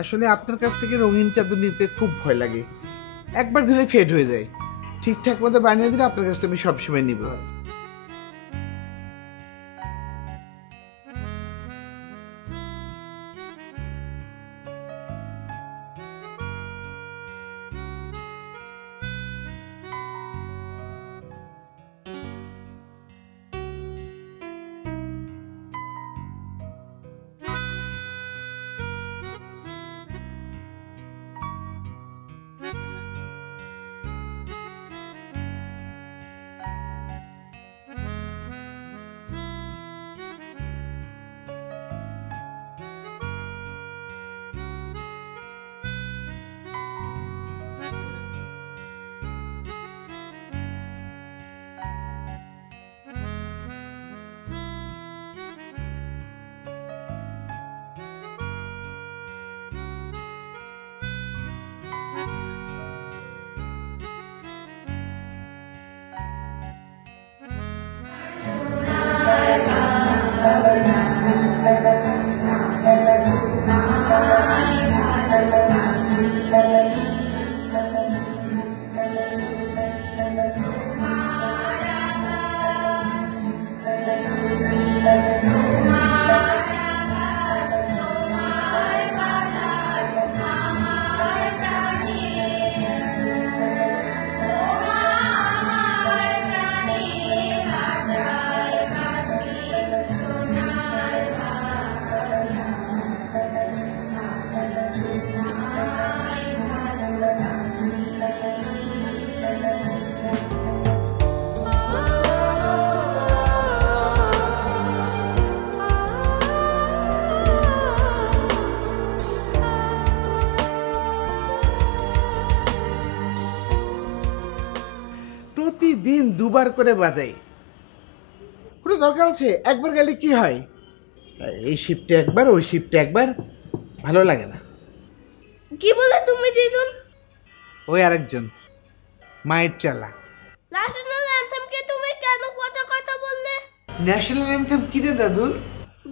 আসলে আপনার কাছ থেকে রঙিন চাদর নিতে খুব ভয় লাগে, একবার ধুলে ফেড হয়ে যায়। ঠিকঠাক মতো বানিয়ে দিলে আপনার কাছ থেকে আমি সবসময় নিব। প্রতিদিন দুবার করে বাজাই, কোনো দরকার আছে? একবার গেলে কি হয়? এই শিফটে একবার, ওই শিফটে একবার, ভালো লাগে না। কি বলে তুমি দিদুন? ওই আরেকজন মায়ের চালা। ন্যাশনাল অ্যানথেমকে তুমি কেন পচা কথা বললে? ন্যাশনাল অ্যানথেম কি রে দাদুর?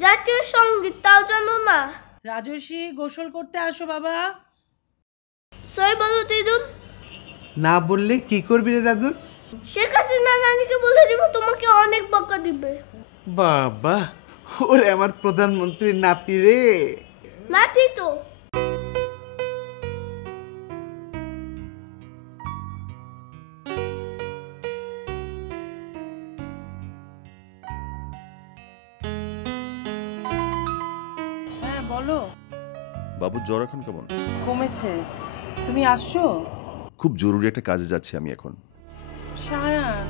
জাতীয় সঙ্গীত তাও জানো না? রাজর্ষি গোসল করতে আসো বাবা। সই বলো দিদুন। না বললে কি করবি রে দাদুর? শেখ হাসিনা নানিকে বলে দিব, তোমাকে অনেক বকা দিবে। বাবা, ওরে আমার প্রধানমন্ত্রীর নাতি রে। নাতি তো। হ্যাঁ বলো। বাবুর জ্বর এখন কেমন? কমেছে। তুমি আসছো? খুব জরুরি একটা কাজে যাচ্ছি আমি এখন। শায়ান,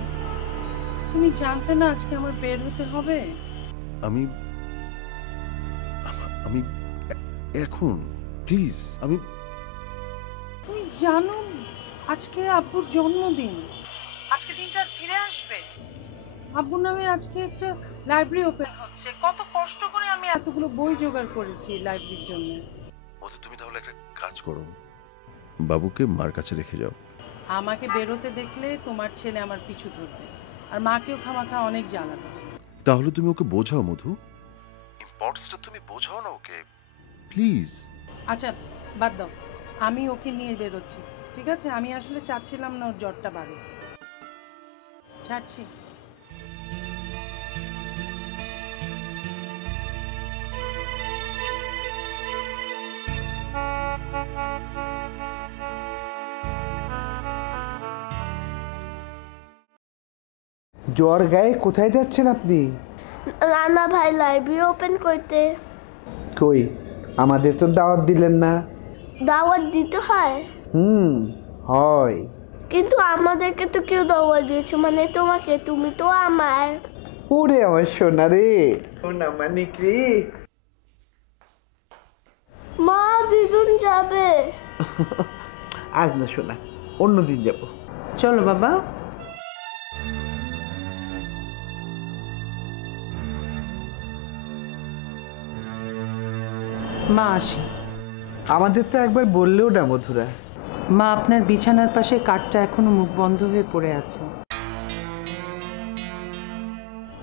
তুমি জানতে না আজকে আমার বের হতে হবে? আমি আমি এখন প্লিজ আমি তুমি জানো আজকে আব্বুর জন্মদিন। আজকে দিনটা আর ফিরে আসবে? আব্বুর নামে আজকে একটা লাইব্রেরি ওপেন হচ্ছে। কত কষ্ট করে আমি এতগুলো বই জোগাড় করেছি লাইব্রেরির জন্য। ওতে তুমি তাহলে একটা কাজ করো, বাবুকে মার কাছে রেখে যাও। আমাকে বেরোতে দেখলে তোমার ছেলে আমার পিছু ধরবে, আর মাকেও খামাখা অনেক জ্বালাবে। তাহলে তুমি ওকে বোঝাও মধু, ইম্পর্টেন্সটা তুমি বোঝাও না ওকে প্লিজ। আচ্ছা বাদ দাও, আমি ওকে নিয়ে বেরোচ্ছি, ঠিক আছে? আমি আসলে চাচ্ছিলাম না ওর জ্বরটা বাড়ে। ছাড়ছি। জ্বর গায়ে কোথায় যাচ্ছেন আপনি? রানা ভাই লাইব্রেরি ওপেন করতে। কই, আমাদের তো দাওয়াত দিলেন না। দাওয়াত দিতে হয়? হয়। কিন্তু আমাদেরকে তো কেউ দাওয়াত দিয়েছে, মানে তোমাকে। তুমি তো আমার। ওরে আমার সোনা রে, সোনা মানিক রে। মা দিদুন যাবে। আজ না সোনা, অন্যদিন যাব। চলো বাবা। মা আসি। আমাদের তো একবার বললেও না মধুরা। মা, আপনার বিছানার পাশে কাঠটা এখনো মুখ বন্ধ হয়ে পড়ে আছে।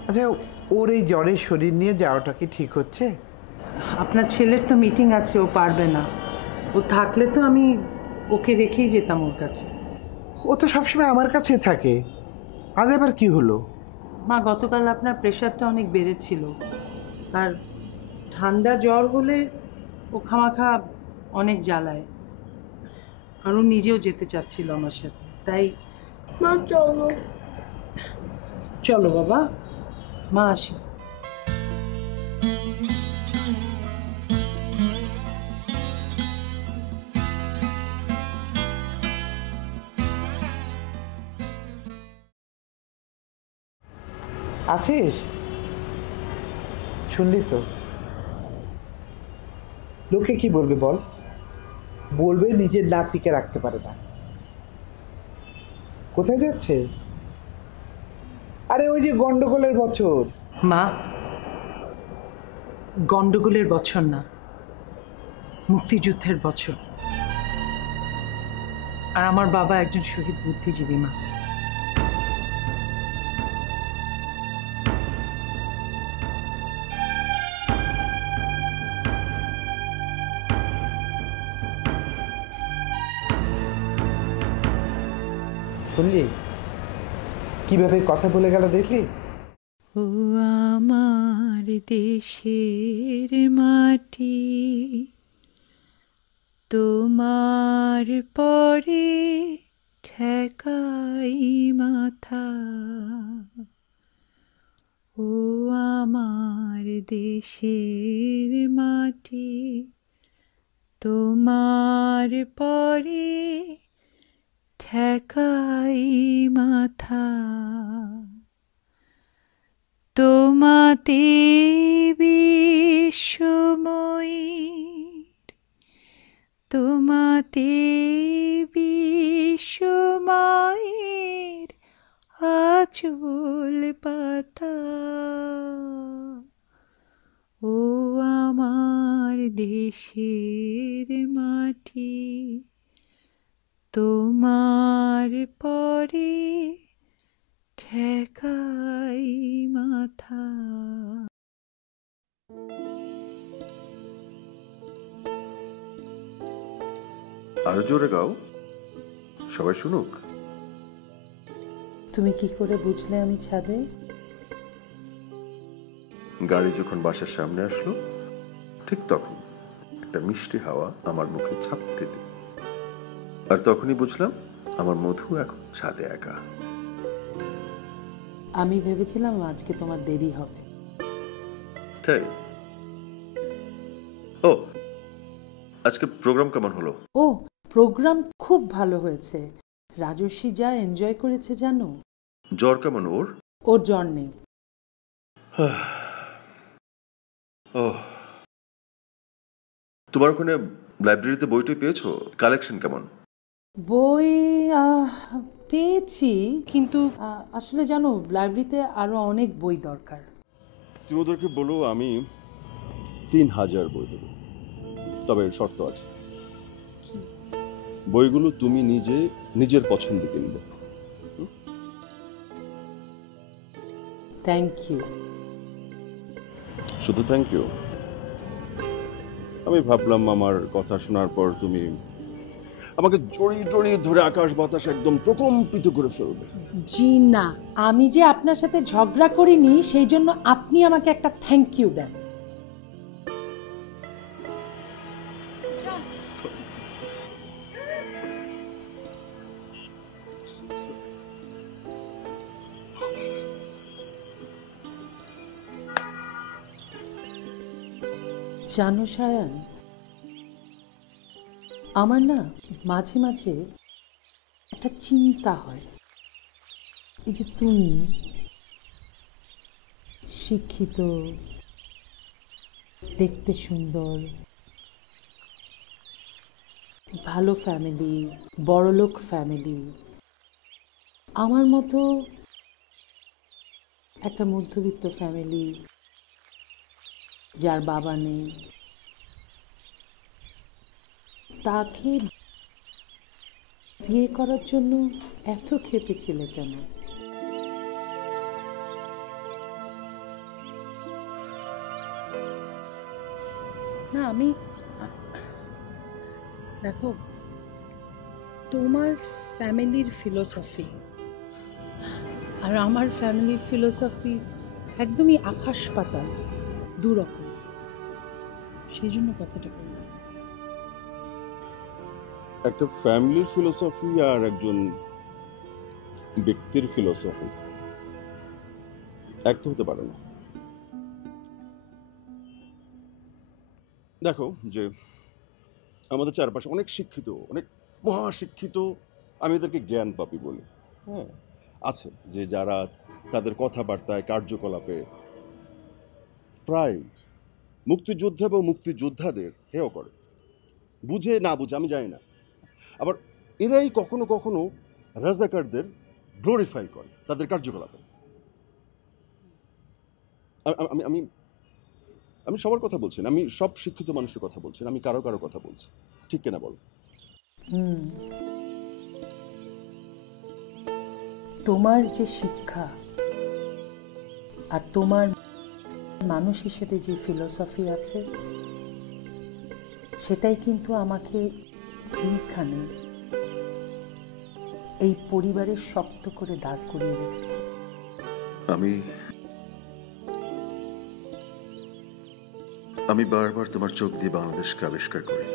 আচ্ছা, ওর এই জ্বরের শরীর নিয়ে যাওয়াটা কি ঠিক হচ্ছে? আপনার ছেলের তো মিটিং আছে, ও পারবে না। ও থাকলে তো আমি ওকে রেখেই যেতাম ওর কাছে। ও তো সবসময় আমার কাছেই থাকে, আজ আবার কি হলো? মা, গতকাল আপনার প্রেশারটা অনেক বেড়েছিল, আর ঠান্ডা জ্বর হলে ও খামাখা অনেক জ্বালায়, আর ও নিজেও যেতে চাচ্ছিল আমার সাথে, তাই। মা চলো। চলো বাবা, মা আসি। আছিস? শুনলি তো, লোকে কি বলবে বল? বলবে নিজের নাতিকে রাখতে পারে না। কোথায় যাচ্ছে? আরে ওই যে গন্ডগোলের বছর। মা, গন্ডগোলের বছর না, মুক্তিযুদ্ধের বছর। আর আমার বাবা একজন শহীদ বুদ্ধিজীবী। মা, শুনলি কিভাবে কথা বলে গেল, দেখলি? ও আমার দেশের মাটি, তোমার পরে ঠেকাই মাথা। ও আমার দেশের মাটি, তোমার পরে ঠেকাই মাথা। তোমাতে বিশ্বময়ীর, তোমাতে বিশ্বময়ীর আঁচল পাতা। ও আমার দেশের মাটি, তোমার পরে ঠেকাই মাথা। আরো জোরে গাও, সবাই শুনুক। তুমি কি করে বুঝলে আমি ছাদে? গাড়ি যখন বাসার সামনে আসলো, ঠিক তখন একটা মিষ্টি হাওয়া আমার মুখে ছাপকে দিল, আর তখনই বুঝলাম আমার মধু এখন ছাদে একা। আমি ভেবেছিলাম আজকে তোমার দেরি হবে। তাই? ও, আজকে প্রোগ্রাম কেমন হলো? ও, প্রোগ্রাম খুব ভালো হয়েছে। রাজস্বী যা এনজয় করেছে জানো। জ্বর কেমন ওর? ওর জ্বর নেই। ও, তোমার ওখানে লাইব্রেরিতে বইটই পেয়েছো? কালেকশন কেমন? বই পেয়েছি, কিন্তু আসলে জানো লাইব্রেরিতে আরো অনেক বই দরকার। তুমি ওদেরকে বলো আমি 3000 বই দেবো, তবে শর্ত আছে। বইগুলো তুমি নিজের পছন্দে কিনবে। Thank you. শুধু থ্যাংক ইউ? আমি ভাবলাম আমার কথা শোনার পর তুমি আমাকে জড়িয়ে জড়িয়ে ধরে আকাশ বাতাস একদম প্রকম্পিত করে ফেলবে। জি না, আমি যে আপনার সাথে ঝগড়া করিনি সেই জন্য আপনি আমাকে একটা থ্যাংক ইউ দেন। জানো সায়ান, আমার না মাঝে মাঝে একটা চিন্তা হয়, এই যে তুমি শিক্ষিত, দেখতে সুন্দর, ভালো ফ্যামিলি, বড়লোক ফ্যামিলি, আমার মতো একটা মধ্যবিত্ত ফ্যামিলি যার বাবা নেই, তাকে বিয়ে করার জন্য এত খেপেছিলে কেন? না, দেখো, তোমার ফ্যামিলির ফিলোসফি আর আমার ফ্যামিলির ফিলোসফি একদমই আকাশ পাতাল, দুরকম। সেই জন্য কথাটা বললাম। একটা ফ্যামিলির ফিলোসফি আর একজন ব্যক্তির ফিলোসফি এক তো হতে পারে না। দেখো যে আমাদের চারপাশে অনেক শিক্ষিত, অনেক মহাশিক্ষিত, আমি এদেরকে জ্ঞান পাপী বলি, হ্যাঁ, আছে যে যারা তাদের কথাবার্তায় কার্যকলাপে প্রায় মুক্তিযোদ্ধা এবং মুক্তিযোদ্ধাদের হেয় করে, বুঝে না বুঝে আমি জানি না। আবার এরাই কখনো কখনো রাজাকারদের গ্লোরিফাই করে তাদের কার্যকলাপে। আমি আমি আমি সবার কথা বলছি না, আমি সব শিক্ষিত মানুষের কথা বলছি না, আমি কারো কারো কথা বলছি, ঠিক কিনা বল? তোমার যে শিক্ষা আর তোমার মানুষ হিসেবে যে ফিলোসফি আছে, সেটাই কিন্তু আমাকে এইখানে এই পরিবারের শক্ত করে দাঁড় করিয়ে রেখেছে। আমি বারবার তোমার চোখ দিয়ে বাংলাদেশকে আবিষ্কার করি।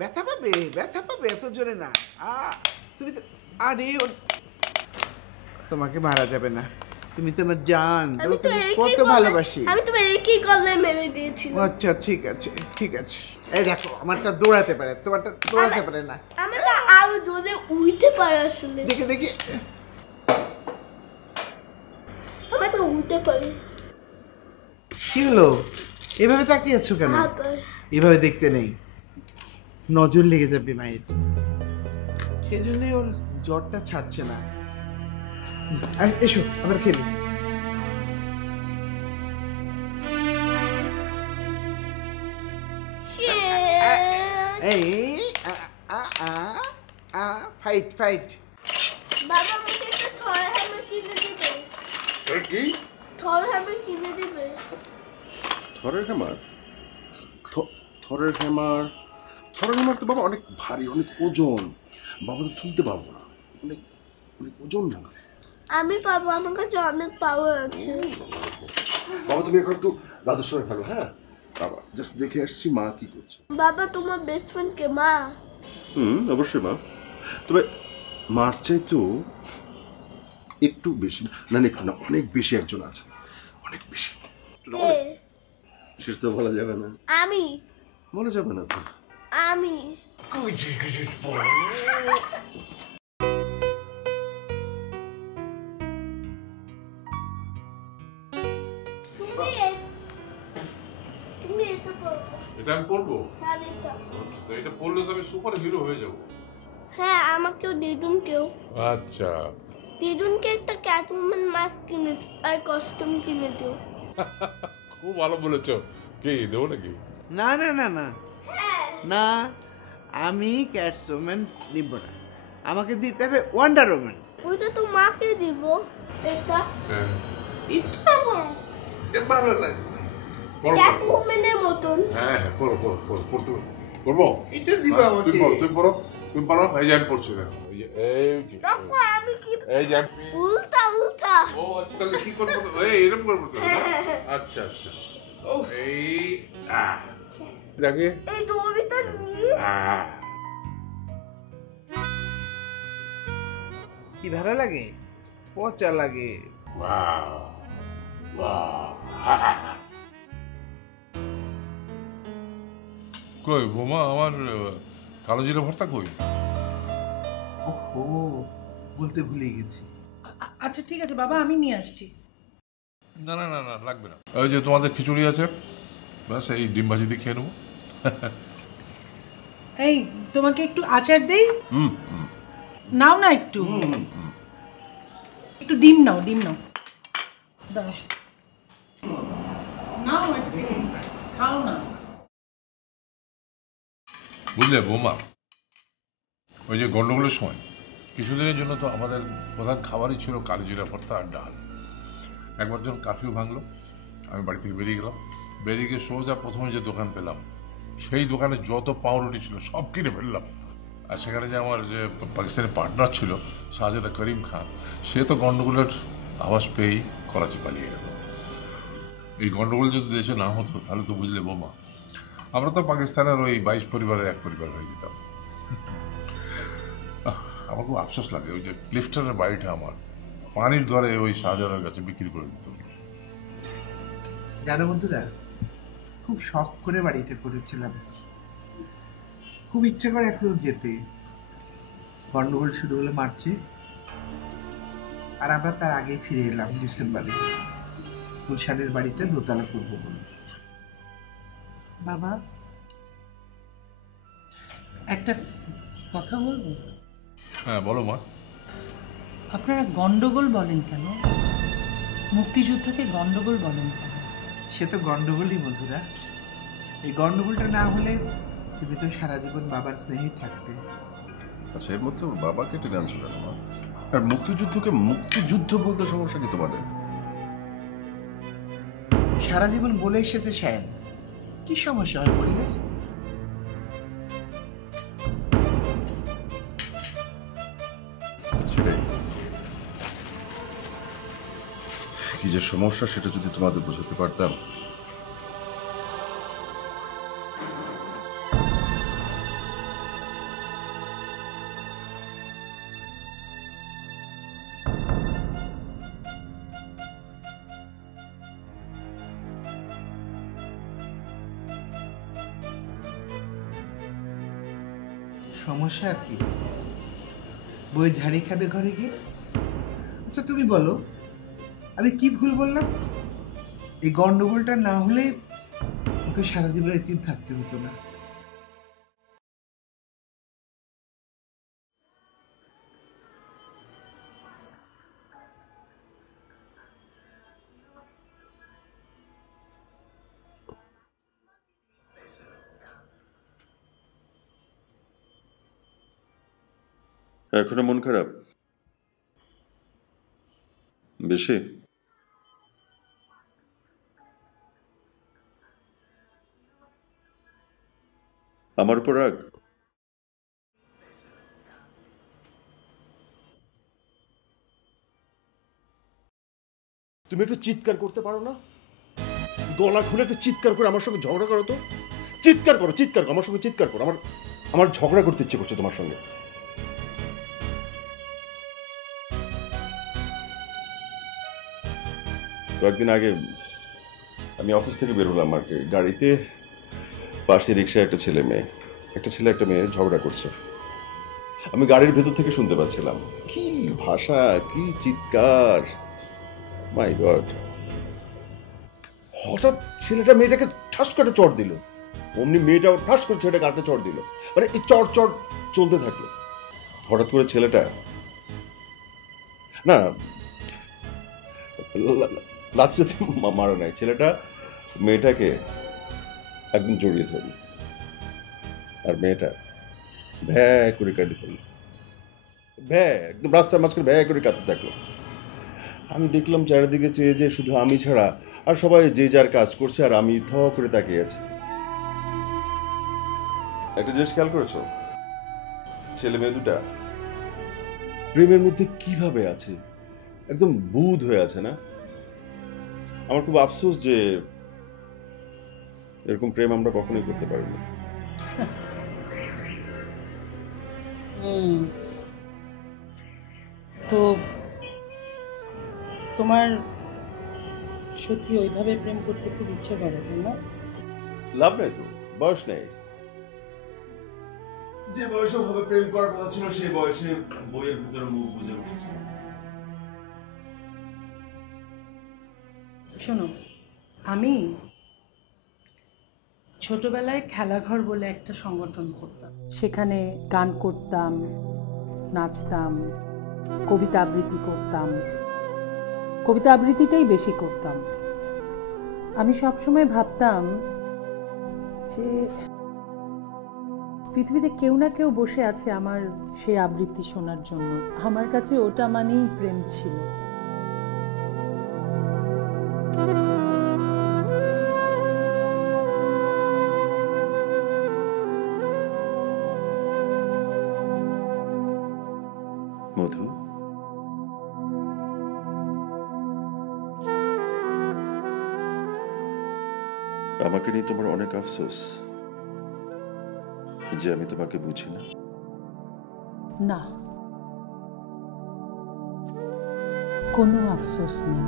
ব্যথা পাবে, ব্যথা পাবে, এত জোরে না। তুমি তো আরে তোমাকে মারা যাবে না, তুমি তো আমার জান, কত ভালোবাসি। আমি তো একই গলায় মেরে দিয়েছি। আচ্ছা ঠিক আছে ঠিক আছে। এই দেখো আমারটা দৌড়াতে পারে, তোমারটা দৌড়াতে পারে না। আমি তো আরো জোরে উঠতে পারি আসলে। দেখি দেখি, আমি তো উঠতে পারি। কি হলো এভাবে তাকিয়ে আছো কেন? এভাবে দেখতে নেই, নজর লেগে যাবে মায়ের, সেই জন্যই ওর জ্বরটা ছাড়ছে না। এসো আবার খেলি। Fight fight. বাবা আমাকে একটা থর হ্যামার কিনে দিবে। কি থর হ্যামার কিনে দিবে? থরের হ্যামার? থরের হ্যামার তো বাবা অনেক ভারী, অনেক ওজন, বাবা তো তুলতে পারবো না, অনেক অনেক ওজন না। আমি পাবো, আমার কাছে অনেক পাওয়ার আছে। বাবা তুমি এখন একটু দাদুর সঙ্গে খেলো, হ্যাঁ? বাবা জাস্ট দেখে আসছি মা কি করছে। বাবা তোমার বেস্ট ফ্রেন্ড কে? মা? অবশ্যই মা, তবে মার চাইতেও একটু বেশি, না একটু না, অনেক বেশি একজন আছে, অনেক বেশি। শেষ তো বলা যাবে না। আমি বলা যাবে না তো। আমি তুমি এটা পড়ো। এটা আমি পড়বো? হ্যাঁ এটা। তো এটা পড়লে তো আমি সুপার হিরো হয়ে যাব। হ্যাঁ আমাকেও দিদুনকেও। আচ্ছা দিদুনকে একটা ক্যাটউম্যান মাস্ক কিনে আর কস্টিউম কিনে দিও। খুব ভালো বলেছ। কি দেবো নাকি? না না না না না, আমি ক্যাটসম্যান নিব না, আমাকে দিতে হবে ওয়ান্ডার ওম্যান। ওইটা তো মাকে দিব। এটা হ্যাঁ, এটা ভালো লাগবে। করো, ক্যাটউম্যানের মতন। হ্যাঁ হ্যাঁ, করো করো করো, করতে করবো। এটা দিবা হ্যাঁ, আমাকে। তুমি পড়ো, তুমি পড়ো। এই যে আমি পড়ছি না, এই যে দেখো আমি কি এই যে উল্টা উল্টা। ও আচ্ছা, তাহলে কি করবো? এই এরকম করবো তো না? আচ্ছা আচ্ছা, এই দেখে এই দড়িটা নিয়ে কি ভালো লাগে? পচা লাগে। কই বোমা, আমার কালো জিরা ভর্তা কই? ওহো, বলতে ভুলে গেছি। আচ্ছা ঠিক আছে বাবা, আমি নিয়ে আসছি। না না না না, লাগবে না। ওই যে তোমাদের খিচুড়ি আছে, ব্যাস এই ডিম ভাজি দিয়ে খেয়ে নেবো। এই তোমাকে একটু আচার দেই? নাও না একটু, একটু ডিম নাও, ডিম নাও, দাও নাও, একটু খাও না। বুঝলে বোমা, ওই যে গন্ডগোলের সময় কিছুদিনের জন্য তো আমাদের প্রধান খাবারই ছিল কালো জিরা ভর্তা আর ডাল। একবার যখন কারফিউ ভাঙলো, আমি বাড়ি থেকে বেরিয়ে গেলাম। বেরিয়ে গিয়ে সোজা প্রথমে যে দোকান পেলাম, সেই দোকানে যত পাউরুটি ছিল সব কিনে ফেললাম। আর সেখানে যে আমার যে পাকিস্তানি পার্টনার ছিল শাহজাদা করিম খান, সে তো গন্ডগোলের আওয়াজ পেয়েই করাচি পালিয়ে গেল। এই গন্ডগোল যদি দেশে না হতো তাহলে তো বুঝলে বোমা, আমরা তো পাকিস্তানের ওই 22 পরিবারের এক পরিবার হয়ে যেতাম। আমার খুব আফসোস লাগে, ওই যে ক্লিফটনের বাড়িটা আমার পানির দরে ওই শাহজাহানের কাছে বিক্রি করে দিত। জানো বন্ধুরা, খুব শখ করে বাড়িটা করেছিলাম, খুব ইচ্ছা করে এখনো যেতে। গন্ডগোল শুরু হলো মার্চে, আর আমরা তার আগে ফিরে এলাম ডিসেম্বরে। গুলশানের বাড়িটা দোতলা করবো বলে। বাবা একটা কথা বলবো? হ্যাঁ বলো মা। আপনারা গন্ডগোল বলেন কেন? মুক্তিযুদ্ধকে গন্ডগোল বলেন কেন? সে তো গন্ডগোলই বন্ধুরা। এই গন্ডগোলটা না হলে তুমি তো সারা জীবন বাবার স্নেহেই থাকতে। আচ্ছা, এর মধ্যে ওর বাবাকে টেনে আনছো কেন মা? আর মুক্তিযুদ্ধকে মুক্তিযুদ্ধ বলতে সমস্যা কি তোমাদের? সারা জীবন বলে এসেছে সায়ন, কি সমস্যা হয় বললে? সেটাই, কি যে সমস্যা সেটা যদি তোমাদের বোঝাতে পারতাম। সমস্যা আর কি, বই ঝাড়ি খাবে ঘরে গিয়ে। আচ্ছা তুমি বলো, আমি কি ভুল বললাম? এই গন্ডগোলটা না হলে ওকে সারা জীবন এতিম থাকতে হতো না। এখনো মন খারাপ বেশি? আমার উপর রাগ? তুমি একটু চিৎকার করতে পারো না? গলা খুলে একটু চিৎকার করে আমার সঙ্গে ঝগড়া করো তো। চিৎকার করো, চিৎকার করো, আমার সঙ্গে চিৎকার করো। আমার ঝগড়া করতে ইচ্ছে করছে তোমার সঙ্গে। কয়েকদিন আগে আমি অফিস থেকে বেরোলাম আর কি, গাড়িতে পাশে রিক্সায় একটা ছেলে একটা মেয়ে ঝগড়া করছে। আমি গাড়ির ভেতর থেকে শুনতে পাচ্ছিলাম, কি ভাষা, কি চিৎকার, মাই গড। হঠাৎ ছেলেটা মেয়েটাকে ঠাস করে চড় দিল, অমনি মেয়েটাও ঠাস করে ছেলেটাকে আটটা চড় দিল। মানে এই চড় চড় চলতে থাকলো। হঠাৎ করে ছেলেটা, না লাথিতে মারা নাই, ছেলেটা মেয়েটাকে একদম জড়িয়ে ধরল, আর মেয়েটা ভ্যা করে কাঁদে ফেলল। একদম রাস্তার মাঝখানে ভ্যা করে কাঁদতে থাকলো। আমি দেখলাম চারিদিকে চেয়ে যে শুধু আমি ছাড়া আর সবাই যে যার কাজ করছে, আর আমি থ করে তাকিয়ে আছি। একটা জিনিস খেয়াল করেছো, ছেলে মেয়ে দুটা প্রেমের মধ্যে কিভাবে আছে, একদম বুঁদ হয়ে আছে না? আমার খুব আফসোস যে এরকম প্রেম আমরা কখনোই করতে পারি না। তো তোমার সত্যি ওইভাবে প্রেম করতে খুব ইচ্ছে করে, তাই না? লাভ নাই তো, বয়স নেই। যে বয়সে ভাবে প্রেম করার কথা ছিল সেই বয়সে বইয়ের ভিতরে মুখ বুঝে বসেছে। শোনো, আমি ছোটবেলায় খেলাঘর বলে একটা সংগঠন করতাম। সেখানে গান করতাম, নাচতাম, কবিতা আবৃত্তি করতাম। কবিতা আবৃত্তিটাই বেশি করতাম। আমি সবসময় ভাবতাম যে পৃথিবীতে কেউ না কেউ বসে আছে আমার সেই আবৃত্তি শোনার জন্য। আমার কাছে ওটা মানেই প্রেম ছিল। মধু, আমাকে নিয়ে তোমার অনেক আফসোস যে আমি তোমাকে বুঝি না। না, কোনো আফসোস নেই।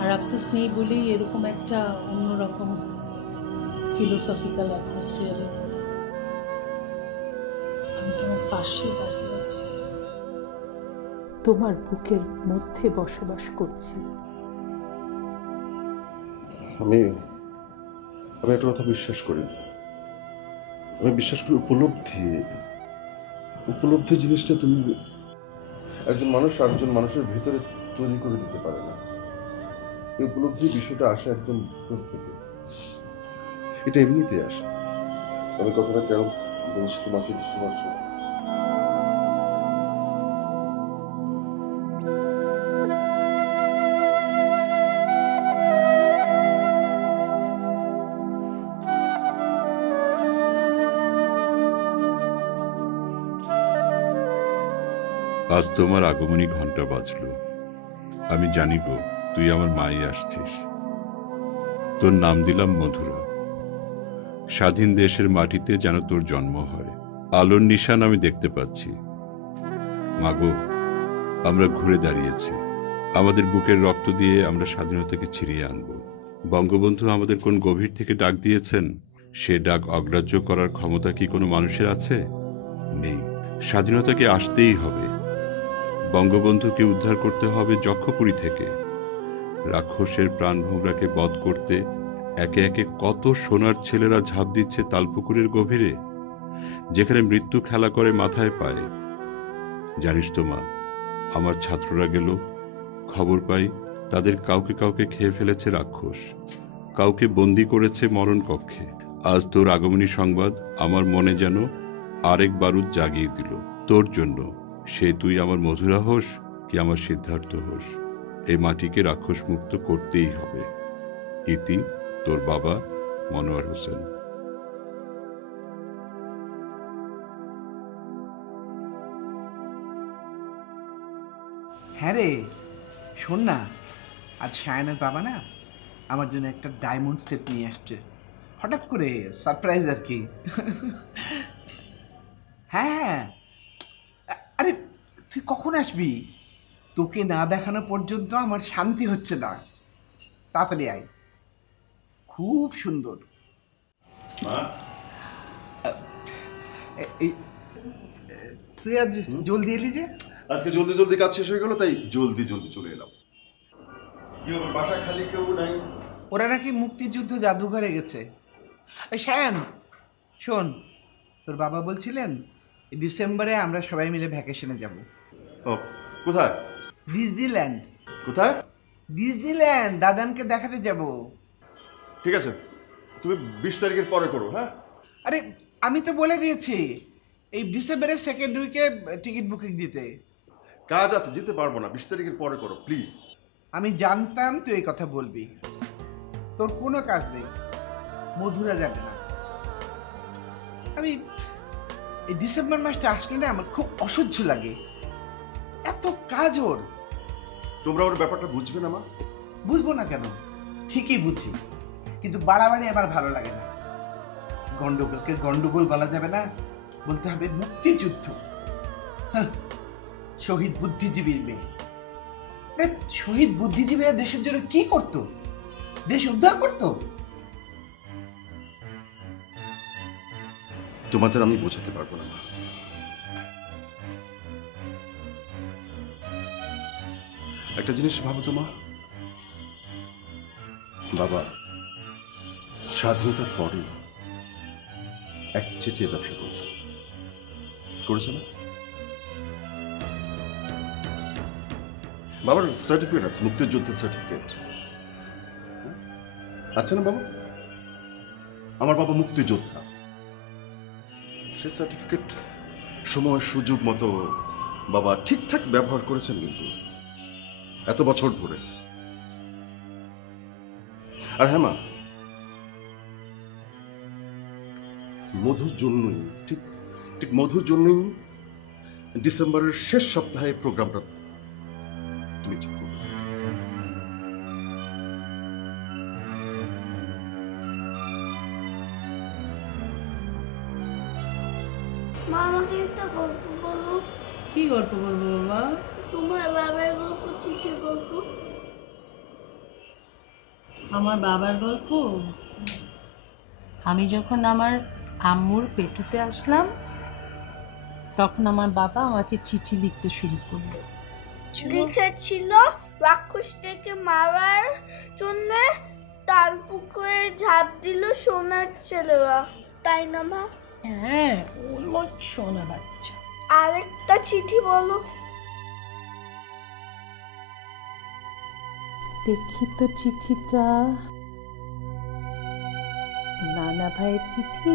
আর আফসোস নেই বলেই এরকম একটা অন্যরকম ফিলোসফিক্যাল অ্যাটমসফিয়ারে আমি তোমার পাশে দাঁড়িয়ে আছি, তোমার বুকের মধ্যে বসবাস করছি। আমি একটা কথা বিশ্বাস করি। আমি বিশ্বাস করি উপলব্ধি জিনিসটা তুমি একজন মানুষ আরেকজন মানুষের ভিতরে তৈরি করে দিতে পারে না। এই উপলব্ধি বিষয়টা আসে একদম ভিতর থেকে, এটা এমনিতে আসে। আমি কথাটা কেন বলছি তোমাকে বুঝতে পারছো? আজ তোমার আগমনী ঘন্টা বাজলো। আমি জানিব তুই আমার মাই আসছিস। তোর নাম দিলাম মধুরা। স্বাধীন দেশের মাটিতে যেন তোর জন্ম হয়। আলোর নিশান আমি দেখতে পাচ্ছি। মাগো, আমরা ঘুরে দাঁড়িয়েছি। আমাদের বুকের রক্ত দিয়ে আমরা স্বাধীনতাকে ছিনিয়ে আনব। বঙ্গবন্ধু আমাদের কোন গভীর থেকে ডাক দিয়েছেন, সে ডাক অগ্রাহ্য করার ক্ষমতা কি কোনো মানুষের আছে? নেই। স্বাধীনতাকে আসতেই হবে। বঙ্গবন্ধুকে উদ্ধার করতে হবে যক্ষপুরী থেকে। রাক্ষসের প্রাণভোমরাকে বধ করতে একে একে কত সোনার ছেলেরা ঝাঁপ দিচ্ছে তালপুকুরের গভীরে, যেখানে মৃত্যু খেলা করে মাথায় পায়। জানিস তো মা, আমার ছাত্ররা গেল, খবর পাই তাদের কাউকে কাউকে খেয়ে ফেলেছে রাক্ষস, কাউকে বন্দি করেছে মরণ কক্ষে। আজ তোর আগমনী সংবাদ আমার মনে যেন আরেক বারুদ জাগিয়ে দিল। তোর জন্য, সে তুই আমার মধুরা হোস কি আমার সিদ্ধার্থ হোস, এই মাটিকে রাক্ষস মুক্ত করতেই হবে। ইতি তোর বাবা মনোয়ার হোসেন। হ্যাঁ রে, শোন না, আজ শায়ানের বাবা না আমার জন্য একটা ডায়মন্ড সেট নিয়ে আসছে। হঠাৎ করে সারপ্রাইজ আর কি। হ্যাঁ, আরে তুই কখন আসবি? তোকে না দেখানো পর্যন্ত আমার শান্তি হচ্ছে না। তাড়াতাড়ি আয়, খুব সুন্দর। তুই আজ জলদি এলি যে? আজকে জলদি জলদি কাজ শেষ হয়ে গেল, তাই জলদি জলদি চলে এলাম। কি হবে, বাসা খালি কেউ নাই? ওরা নাকি মুক্তিযুদ্ধ জাদুঘরে গেছে। শ্যান শোন, তোর বাবা বলছিলেন ডিসেম্বরে আমরা সবাই মিলে ভ্যাকেশনে যাব। ও, কোথায়? ডিজনিল্যান্ড। কোথায়? ডিজনিল্যান্ড, দাদানকে দেখাতে যাব। ঠিক আছে, তুমি 20 তারিখের পরে করো। হ্যাঁ, আরে আমি তো বলে দিয়েছি এই ডিসেম্বরের সেকেন্ড উইকে টিকিট বুকিং দিতে। কাজ আছে, যেতে পারবো না, 20 তারিখের পরে করো প্লিজ। আমি জানতাম তুই এই কথা বলবি। তোর কোনো কাজ নেই, মধুরা যাবে না। আমি এই ডিসেম্বর মাসটা আসলে না আমার খুব অসহ্য লাগে, এত কাজ ওর। তোমরা ওর ব্যাপারটা বুঝবে না মা? বুঝবো না কেন, ঠিকই বুঝি, কিন্তু বাড়াবাড়ি আমার ভালো লাগে না। গন্ডগোলকে গন্ডগোল বলা যাবে না, বলতে হবে মুক্তিযুদ্ধ। হ্যাঁ, শহীদ বুদ্ধিজীবীর মেয়ে। শহীদ বুদ্ধিজীবীরা দেশের জন্য কি করত? দেশ উদ্ধার করত। তোমাদের আমি বোঝাতে পারবো না মা। একটা জিনিস ভাবো তো মা, বাবা স্বাধীনতার পরে একচেটিয়া ব্যবসা করেছে না? বাবার সার্টিফিকেট আছে, মুক্তিযুদ্ধের সার্টিফিকেট আছে না বাবা? আমার বাবা মুক্তিযোদ্ধা, সে সার্টিফিকেট সময় সুযোগ মতো বাবা ঠিকঠাক ব্যবহার করেছেন কিন্তু এত বছর ধরে। আর হ্যাঁ মা, মধুর জন্যই ঠিক মধুর জন্যই ডিসেম্বরের শেষ সপ্তাহে প্রোগ্রামটা তুমি ঠিক করবে। মা আমাকে একটা গল্প বলো। কি গল্প বলবো বাবা? তোমার বাবার গল্প, চিঠির গল্প। আমার বাবার গল্প? আমি যখন আমার আম্মুর পেটুতে আসলাম তখন আমার বাবা আমাকে চিঠি লিখতে শুরু করলো। লিখেছিল রাক্ষসটাকে মারার জন্য তাল পুকুরে ঝাঁপ দিল সোনার ছেলেরা, তাই না মা? হ্যাঁ, ওই সোনা বাচ্চা। আরেকটা চিঠি বলো। দেখি তো চিঠিটা। নানা ভাইয়ের চিঠি।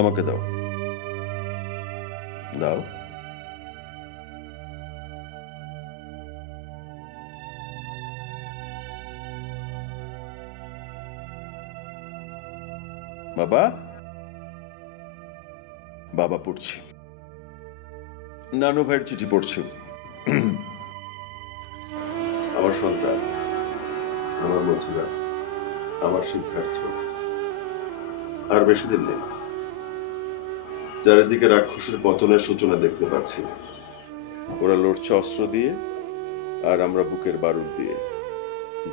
আমাকে দাও দাও। বাবা, বাবা পড়ছি, নানু ভাইয়ের চিঠি পড়ছি। আমার সন্তান, আমার মধুরা, আমার সিদ্ধার্থ, আর বেশি দিন নেই। চারিদিকে রাক্ষসের পতনের সূচনা দেখতে পাচ্ছি। ওরা লড়ছে অস্ত্র দিয়ে, আর আমরা বুকের বারুদ দিয়ে,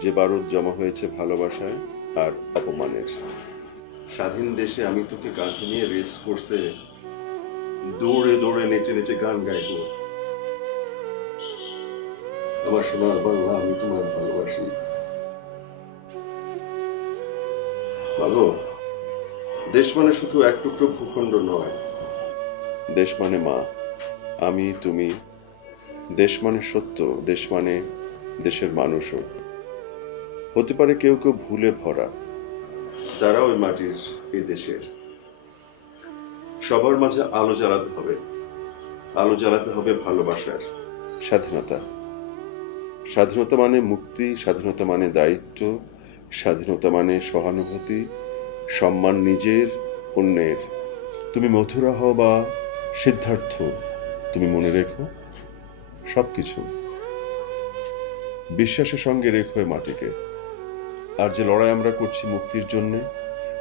যে বারুদ জমা হয়েছে ভালোবাসায় আর অপমানের। স্বাধীন দেশে আমি তোকে কাঁধে নিয়ে রেস করছে দৌড়ে দৌড়ে নেচে নেচে গান গাইব। আমার সোনার বাংলা, আমি তোমার ভালোবাসি। ভালো দেশ মানে শুধু এক টুকরো ভূখণ্ড নয়, দেশ মানে মা, আমি, তুমি। দেশ মানে সত্য, দেশ মানে দেশের মানুষও। হতে পারে কেউ কেউ ভুলে ভরা, তারা ওই মাটির, এই দেশের। সবার মাঝে আলো জ্বালাতে হবে, আলো জ্বালাতে হবে ভালোবাসার। স্বাধীনতা, স্বাধীনতা মানে মুক্তি, স্বাধীনতা মানে দায়িত্ব, স্বাধীনতা মানে সহানুভূতি, সম্মান নিজের, অন্যের। তুমি মথুরা হও বা সিদ্ধার্থ, তুমি মনে রেখো সবকিছু বিশ্বাসের সঙ্গে রেখো মাটিকে। আর যে লড়াই আমরা করছি মুক্তির জন্য,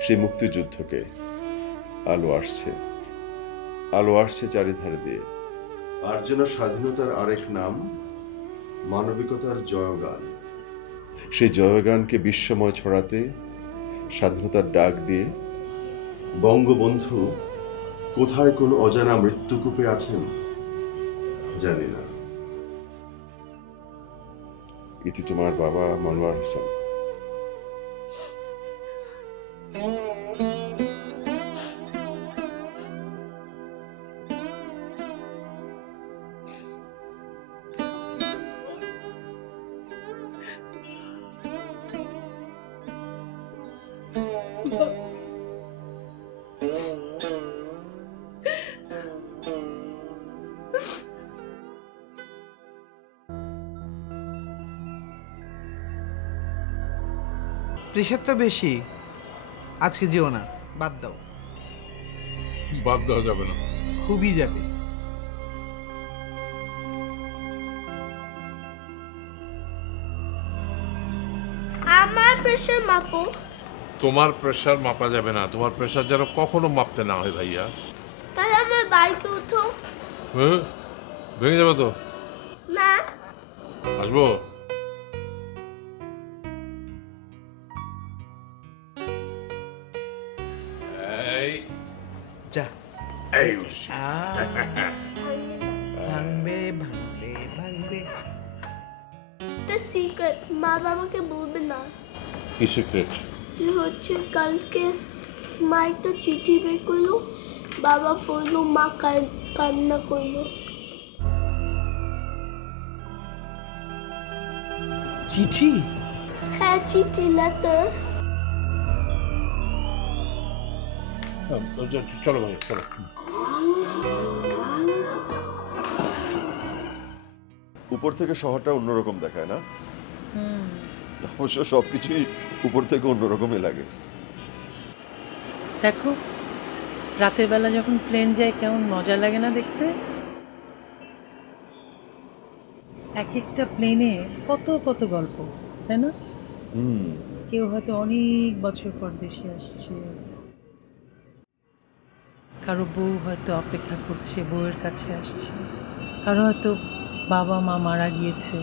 সেই মুক্তিযুদ্ধকে। আলো আসছে, আলো আসছে চারিধারে দিয়ে। আর যেন স্বাধীনতার আরেক নাম মানবিকতার জয়গান। সেই জয়গানকে বিশ্বময় ছড়াতে স্বাধীনতার ডাক দিয়ে বঙ্গবন্ধু কোথায় কোন অজানা মৃত্যুকূপে আছেন জানি না। ইতি তোমার বাবা মনোয়ার হোসেন। প্রেশার তো বেশি, আজকে যেও না, বাদ দাও। বাদ দেওয়া যাবে না। খুবই যাবে। আমার প্রেশার মাপো। তোমার প্রেশার মাপা যাবে না, তোমার প্রেশার যেন কখনো মাপতে না হয় ভাইয়া। তাহলে আমার বাইকে উঠো। হ্যাঁ, ভেঙে যাবে তো। না, আসবো। এই যা। এই উঠছি। ভাঙবে ভাঙবে ভাঙবে। এটা সিক্রেট, মা বাবাকে বলবে না। কি সিক্রেট? কি হচ্ছে, কালকে মা একটা চিঠি বের করলো, বাবা পড়লো, মা কান্না করলো। চিঠি? হ্যাঁ, চিঠি, লেটার। চলো ভাই, চলো। উপর থেকে শহরটা অন্যরকম দেখায় না? অবশ্য সবকিছুই উপর থেকে অন্যরকমই লাগে। দেখো, রাতের বেলা যখন প্লেন যায় কেমন মজা লাগে না দেখতে? এক একটা প্লেনে কত কত গল্প, তাই না? কেউ হয়তো অনেক বছর পর দেশে আসছে, কারো বউ হয়তো অপেক্ষা করছে, বউয়ের কাছে আসছে, কারো হয়তো বাবা মা মারা গিয়েছে,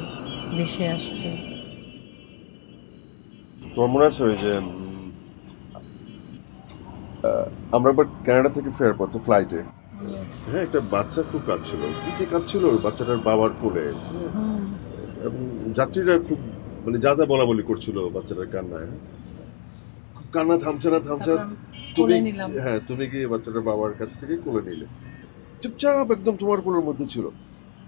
দেশে আসছে। তোমার মনে আছে ওই যে আমরা একবার কানাডা থেকে ফেরার পথে ফ্লাইটে, হ্যাঁ, একটা বাচ্চা খুব কাঁদছিল। কি যে কাঁদছিল, ওই বাচ্চাটার বাবার কোলে, এবং যাত্রীরা খুব মানে যা তা বলা বলি করছিল বাচ্চাটার কান্নায়। খুব কান্না থামছে না। তুমি, হ্যাঁ, তুমি গিয়ে বাচ্চাটার বাবার কাছ থেকে কোলে নিলে, চুপচাপ একদম তোমার কোলের মধ্যে ছিল।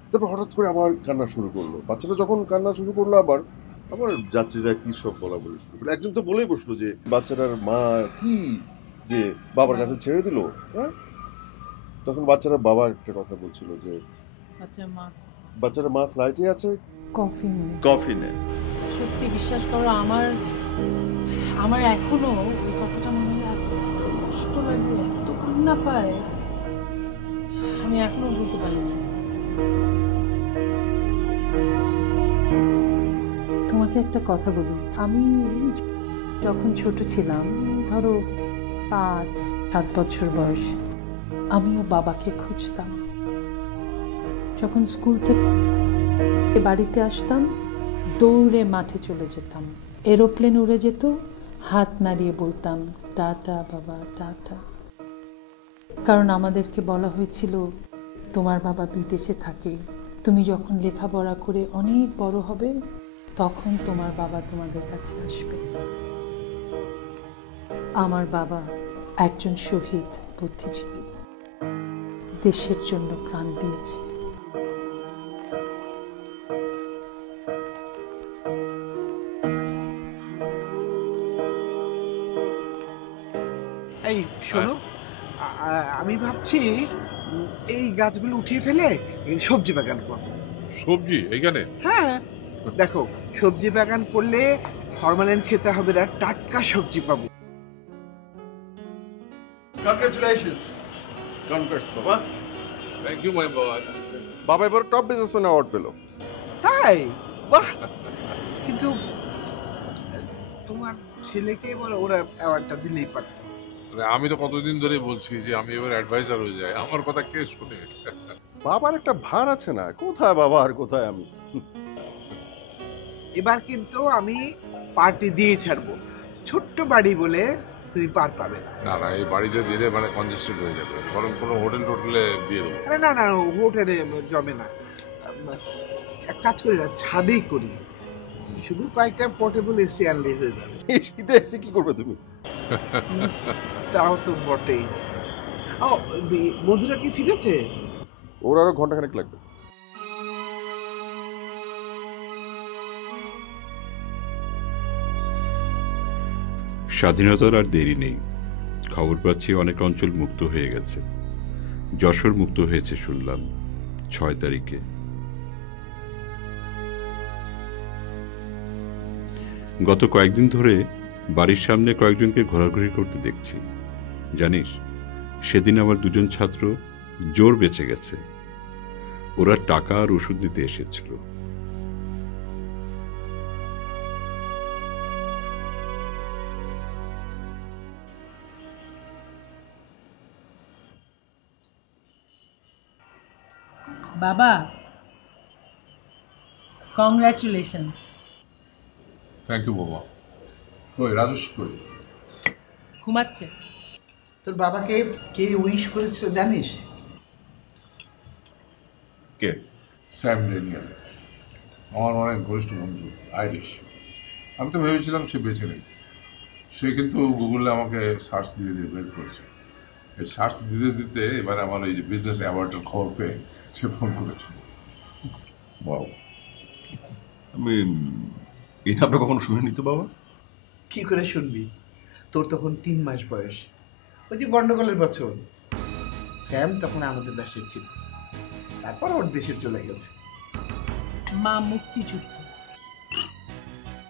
তারপর হঠাৎ করে আবার কান্না শুরু করলো। বাচ্চাটা যখন কান্না শুরু করলো, আবার যাত্রীরা কি সব বলা বলি শুরু করলো। একজন তো বলেই বসলো যে বাচ্চাটার মা কি যে বাবার কাছে ছেড়ে দিল। হ্যাঁ, তখন বাচ্চারা বাবা একটা কথা বলছিল যে বাচ্চারা মা ফ্লাইটে আছে, কফিনে। সত্যি বিশ্বাস করো, আমার এখনো ওই কথাটা মনে হয়, এত কষ্ট লাগে, এত কান্না পায়, আমি এখনো বলতে পারিনি। তোমাকে একটা কথা বলি, আমি যখন ছোট ছিলাম, ধরো 5-7 বছর বয়স, আমিও বাবাকে খুঁজতাম। যখন স্কুল থেকে বাড়িতে আসতাম, দৌড়ে মাঠে চলে যেতাম। এরোপ্লেন উড়ে যেত, হাত নাড়িয়ে বলতাম টাটা বাবা, টাটা। কারণ আমাদেরকে বলা হয়েছিল, তোমার বাবা বিদেশে থাকে, তুমি যখন লেখাপড়া করে অনেক বড় হবে, তখন তোমার বাবা তোমাদের কাছে আসবে। আমার বাবা একজন শহীদ বুদ্ধিজীবী, দেশের জন্য প্রাণ দিয়েছে। এই শোনো, আমি ভাবছি এই গাছগুলো উঠিয়ে ফেলে সবজি বাগান করবো। সবজি এইখানে? হ্যাঁ, দেখো, সবজি বাগান করলে ফরমালিন খেতে হবে না, টাটকা সবজি পাবো। কংগ্রাচুলেশনস, কনগ্রেটস বাবা। থ্যাংক ইউ মাই বয়। বাবা এবার টপ বিজনেসম্যান অ্যাওয়ার্ড পেল। তাই? বাহ! কিন্তু তোমার ছেলেকে বলো, ওরা অ্যাওয়ার্ডটা দিলেই পারত। আমি তো কতদিন ধরে বলছি যে আমি এবার অ্যাডভাইজার হয়ে যাই, আমার কথা কে শুনে? বাবার একটা ভার আছে না, কোথায় বাবা আর কোথায় আমি। এবার কিন্তু আমি পার্টি দিয়ে ছাড়বো। ছোট্ট বাড়ি বলে তুমি পার পাবে না। না না, এই বাড়িতে দিলে মানে কনজেস্টেড হয়ে যাবে, বরং কোনো হোটেলে দিয়ে দেবো। আরে না না, হোটেলে জমে না। এক কাজ করি না, ছাদেই করি, শুধু কয়েকটা পোর্টেবল এসি আনলেই হয়ে যাবে। এই শীতে এসে কি করবে তুমি? তাও তো বটেই। ও, মধুরা কি ফিরেছে? ওর আরো ঘন্টাখানেক লাগবে। স্বাধীনতার আর দেরি নেই। খবর পাচ্ছি অনেক অঞ্চল মুক্ত হয়ে গেছে। যশোর মুক্ত হয়েছে শুনলাম 6 তারিখে। গত কয়েকদিন ধরে বাড়ির সামনে কয়েকজনকে ঘোরাঘুরি করতে দেখছি। জানিস, সেদিন আমার 2জন ছাত্র জোর বেঁচে গেছে। ওরা টাকা আর ওষুধ দিতে এসেছিল। বাবা, কংগ্রাচুলেশনস। থ্যাংক ইউ বাবা। কই রাজেশ কই? ঘুমাচ্ছে। তোর বাবাকে কে উইশ করেছিল জানিস? কে? স্যাম ড্যানিয়েল, আমার অনেক ঘনিষ্ঠ বন্ধু, আইরিশ। আমি তো ভেবেছিলাম সে বেঁচে নেই। সে কিন্তু গুগলে আমাকে সার্চ দিয়ে দিয়ে বের করেছে। এই সার্চ দিতে দিতে এবার আমার এই যে বিজনেস অ্যাওয়ার্ডের খবর পেয়ে সে ফোন করেছিল। বাবা, আমি এই নামটা কখনো শুনিনি তো বাবা। কি করে শুনবি? তোর তখন 3 মাস বয়স, ওই যে গন্ডগোলের বছর। স্যাম তখন আমাদের বাসায় ছিল, তারপর ওর দেশে চলে গেছে। মা মুক্তিযুদ্ধ।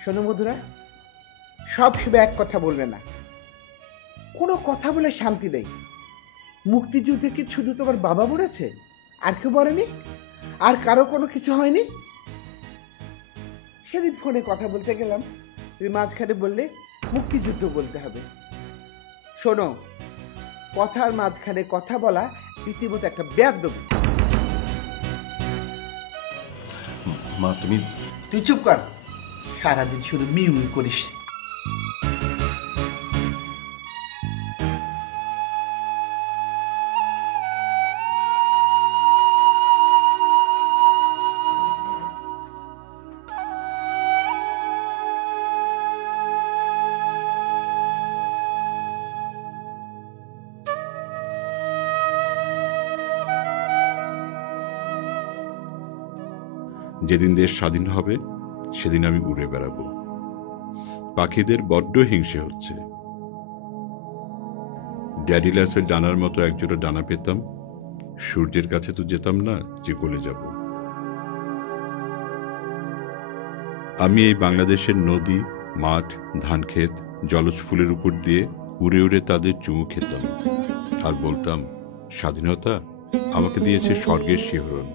শোনো মধুরা, সব সময় এক কথা বলবে না। কোনো কথা বলে শান্তি নেই। মুক্তিযুদ্ধে কি শুধু তোমার বাবা মরেছে, আর কেউ মরেনি? আর কারো কোনো কিছু হয়নি? সেদিন ফোনে কথা বলতে গেলাম, তুমি মাঝখানে বললে মুক্তিযুদ্ধ বলতে হবে। শোনো, কথার মাঝখানে কথা বলা রীতিমতো একটা বেয়াদবি। মা তুমি তুই চুপ কর, সারাদিন শুধু মিউ মিউ করিস। যেদিন দেশ স্বাধীন হবে সেদিন আমি উড়ে বেড়াবো। পাখিদের বড্ড হিংসে হচ্ছে। ড্যাডিলাসের ডানার মতো একজোড়া ডানা পেতাম, সূর্যের কাছে তো যেতাম না যে গলে যাব। আমি এই বাংলাদেশের নদী, মাঠ, ধানক্ষেত, জলজ ফুলের উপর দিয়ে উড়ে উড়ে তাদের চুমু খেতাম আর বলতাম, স্বাধীনতা আমাকে দিয়েছে স্বর্গের শিহরণ।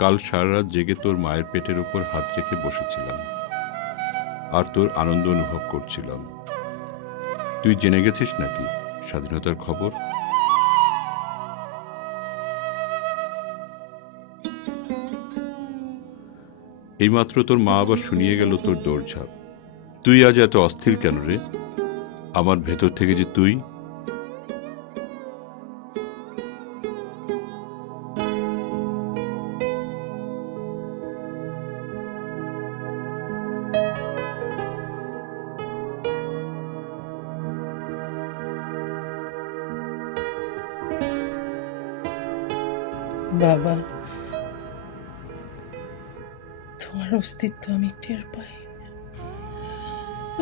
কাল সারা রাত জেগে তোর মায়ের পেটের উপর হাত রেখে বসেছিলাম আর তোর আনন্দ অনুভব করছিলাম। তুই জেনে গেছিস নাকি স্বাধীনতার খবর? এইমাত্র তোর মা আবার শুনিয়ে গেল তোর দৌড়ঝাঁপ। তুই আজ এত অস্থির কেন রে? আমার ভেতর থেকে যে তুই। বাবা, তোমার অস্তিত্ব আমি টের পাই,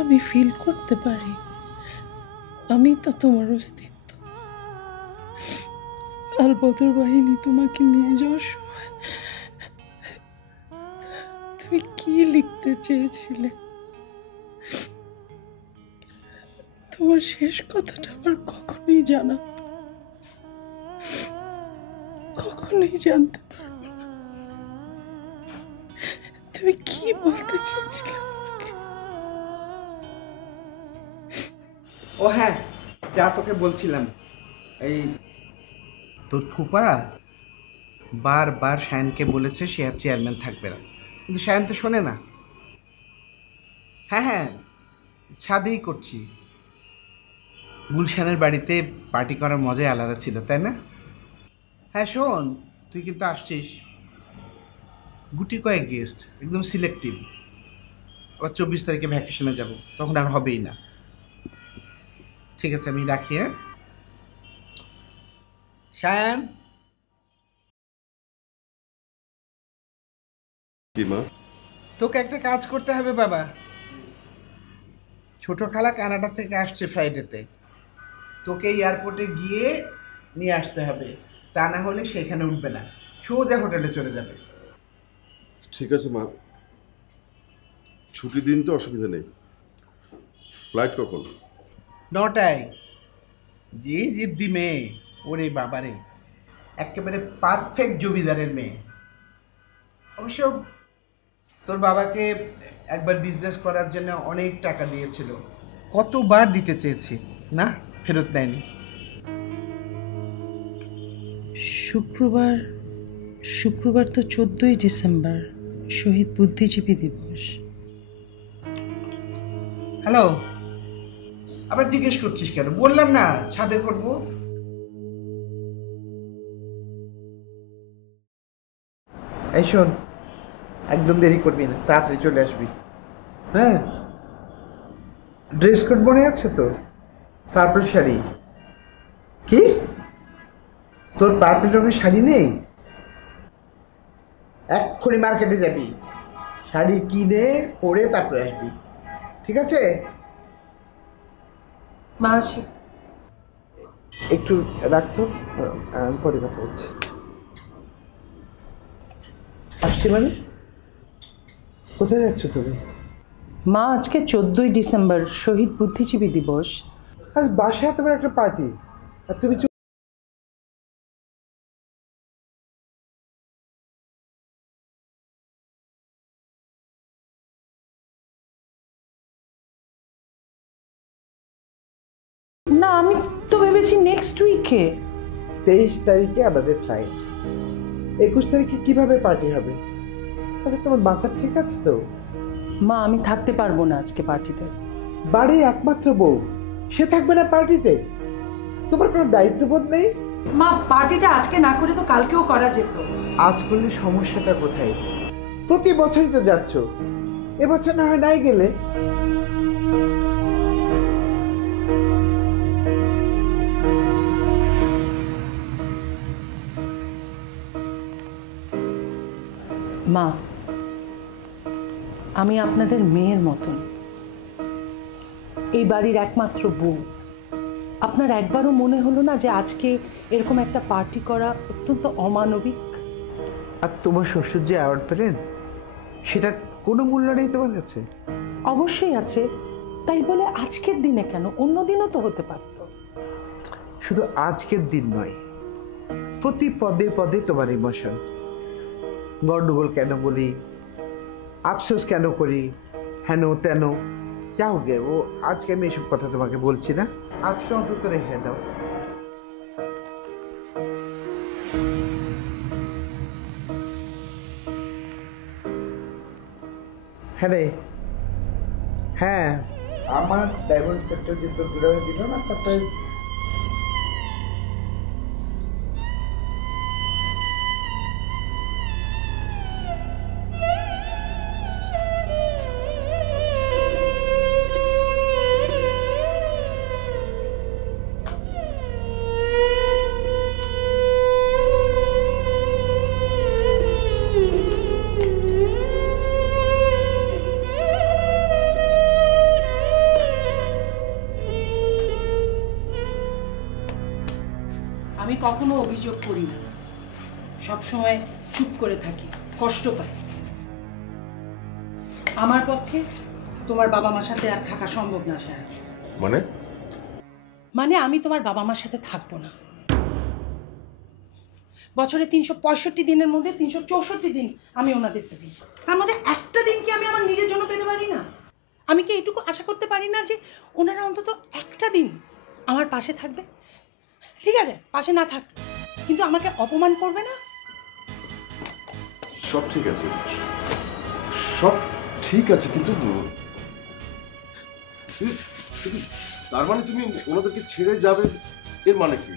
আমি ফিল করতে পারি। আমি তো তোমার অস্তিত্ব। আল বদর বাহিনী তোমাকে নিয়ে যাওয়ার সময় তুমি কি লিখতে চেয়েছিলে? তোমার শেষ কথাটা আমার কখনোই জানা, কখনোই জানতে পারবো না। তুমি কি বলতে চেয়েছিলে আমাকে? ও হ্যাঁ, যা তোকে বলছিলাম, এই তোর ফুপা বারবার শায়নকে বলেছে সে আর চেয়ারম্যান থাকবে না, কিন্তু শায়ন তো শোনে না। হ্যাঁ হ্যাঁ, ছাদেই করছি। গুলশানের বাড়িতে পার্টি করার মজাই আলাদা ছিল, তাই না? হ্যাঁ শোন, তুই কিন্তু আসছিস, গুটি কয়েক গেস্ট, একদম সিলেক্টিভ। আবার 24 তারিখে ভ্যাকেশনে যাব, তখন আর হবেই না। ঠিক আছে, আমি রাখি। হ্যাঁ শায়ান, কি মা? তোকে একটা কাজ করতে হবে বাবা। ছোট খালা কানাডা থেকে আসছে ফ্রাইডেতে, তোকে এয়ারপোর্টে গিয়ে নিয়ে আসতে হবে, তা না হলে সেখানে উঠবে না, সোজা হোটেলে চলে যাবে। ঠিক আছে মা, ছুটির দিন তো অসুবিধা নেই। ফ্লাইট কখন? 9টায়। যে জিদ্দি মেয়ে, ওরে বাবারে, একেবারে পারফেক্ট জমিদারের মেয়ে। অবশ্য তোর বাবাকে একবার বিজনেস করার জন্য অনেক টাকা দিয়েছিল, কতবার দিতে চেয়েছি, না ফেরত নেয়নি। শুক্রবার তো 14ই ডিসেম্বর, শহীদ বুদ্ধিজীবী দিবস। হ্যালো, আবার জিজ্ঞেস করছিস কেন? বললাম না ছাদে করবো। এই শোন, একদম দেরি করবি না, তাড়াতাড়ি চলে আসবি। হ্যাঁ, ড্রেস কোড মনে আছে তো? পার্পল শাড়ি। কি তোর পার্পল রঙের শাড়ি নেই? এক্ষুনি মার্কেটে যাবি, শাড়ি কিনে পরে তারপরে আসবি, ঠিক আছে? মা আসি। একটু রাখতো, আমি পরে কথা বলছি। আসছি মানে? কোথায় যাচ্ছ তুমি? মা, আজকে 14ই ডিসেম্বর, শহীদ বুদ্ধিজীবী দিবস। আজ বাসায় তোমার একটা পার্টি, আর তুমি না, আমি তো ভেবেছি নেক্সট উইকে। 23 তারিখে আমাদের ফ্লাইট, 21 তারিখে কিভাবে পার্টি হবে? আচ্ছা, তোমার মাথা ঠিক আছে তো? মা, আমি থাকতে পারবো না আজকে পার্টিতে। বাড়ির একমাত্র বউ, সে থাকবে না পার্টিতে? তোমার কোনো দায়িত্ববোধ নেই? মা, পার্টিটা আজকে না করে তো কালকেও করা যেত। আজ করলে সমস্যাটা কোথায়? প্রতি বছরই তো যাচ্ছ, এবছর না হয় নাই গেলে। মা, আমি আপনাদের মেয়ের মতন, এই বাড়ির একমাত্র বউ। আপনার একবারও মনে হলো না যে আজকে এরকম একটা পার্টি করা অত্যন্ত অমানবিক? আর তোমার শ্বশুর যে অ্যাওয়ার্ড পেলেন, সেটার কোনো মূল্য নেই তোমার কাছে? অবশ্যই আছে, তাই বলে আজকের দিনে কেন, অন্য দিনও তো হতে পারত। শুধু আজকের দিন নয়, প্রতি পদে পদে তোমার ইমোশন। গন্ডগোল কেন বলি, আফসোস কেন করি, হেন তেন, যাও গে। ও আজকে আমি এসব কথা তোমাকে বলছি না, আজকে অন্তত রেখে দাও। হ্যাঁ রে, হ্যাঁ, আমার ডায়মন্ড সেক্টর যে তোর বিরোধী দিল না সারপ্রাইজ। আমি কখনো অভিযোগ করি না, সবসময় চুপ করে থাকি, কষ্ট পাই। আমার পক্ষে তোমার বাবা মার সাথে আর থাকা সম্ভব না স্যার। মানে আমি তোমার বাবা মার সাথে থাকবো না। বছরে 365 দিনের মধ্যে 364 দিন আমি ওনাদেরকে দিই, তার মধ্যে একটা দিন কি আমি আমার নিজের জন্য পেতে পারি না? আমি কি এটুকু আশা করতে পারি না যে ওনারা অন্তত একটা দিন আমার পাশে থাকবে? ঠিক আছে, পাশে না থাক, কিন্তু আমাকে অপমান করবে না। সব ঠিক আছে, সব ঠিক আছে, কিন্তু তার মানে তুমি ওনাদেরকে ছেড়ে যাবে, এর মানে কি?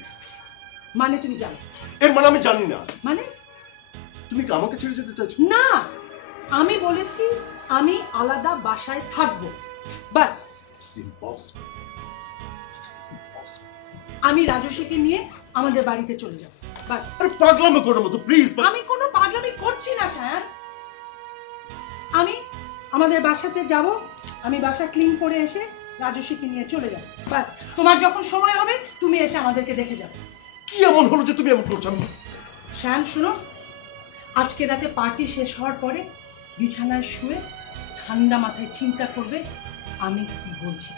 মানে তুমি জানো? এর মানে আমি জানি না। মানে তুমি কি আমাকে ছেড়ে যেতে চাইছো? না, আমি বলেছি আমি আলাদা বাসায় থাকবো, বাস। আমি রাজস্বীকে নিয়ে আমাদের বাড়িতে চলে যাব, বাস। আরে পাগলামো করো মতো, প্লিজ। আমি কোনো পাগলামি করছি না শায়ান। আমি আমাদের বাসাতে যাব, আমি বাসা ক্লিন করে এসে রাজস্বীকে নিয়ে চলে যাব, বাস। তোমার যখন সময় হবে তুমি এসে আমাদেরকে দেখে যাবে। কি এমন হলো যে তুমি এমন করছো? শায়ান শুনো, আজকে রাতে পার্টি শেষ হওয়ার পরে বিছানায় শুয়ে ঠান্ডা মাথায় চিন্তা করবে আমি কি বলছি।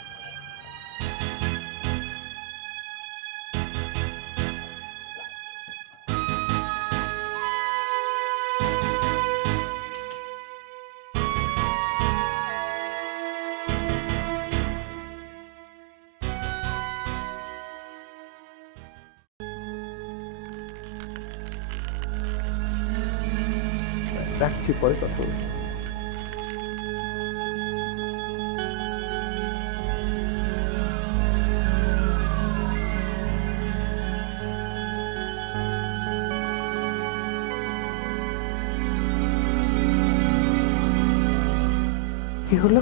রাখছি, পরে কথা বলছি। কি হলো?